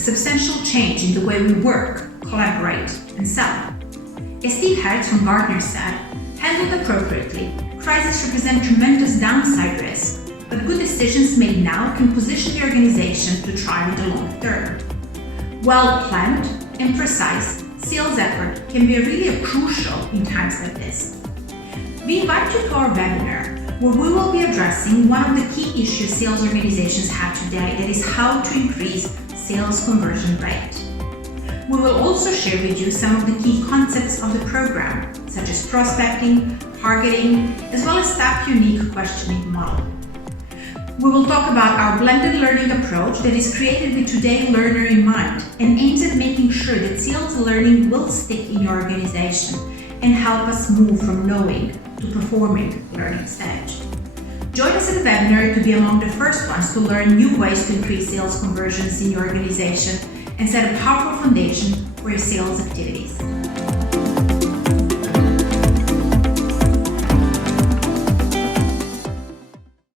substantial change in the way we work, collaborate, and sell. As Steve Harris from Gartner said, handled appropriately, crises represent tremendous downside risk, but good decisions made now can position the organization to thrive in the long term. Well-planned and precise sales effort can be really crucial in times like this. We invite you to our webinar, where we will be addressing one of the key issues sales organizations have today, that is how to increase sales conversion rate. We will also share with you some of the key concepts of the program, such as prospecting, targeting, as well as Tack unique questioning model. We will talk about our blended learning approach that is created with today's learner in mind and aims at making sure that sales learning will stick in your organization and help us move from knowing to performing learning stage. Join us at the webinar to be among the first ones to learn new ways to increase sales conversions in your organization and set a powerful foundation for your sales activities.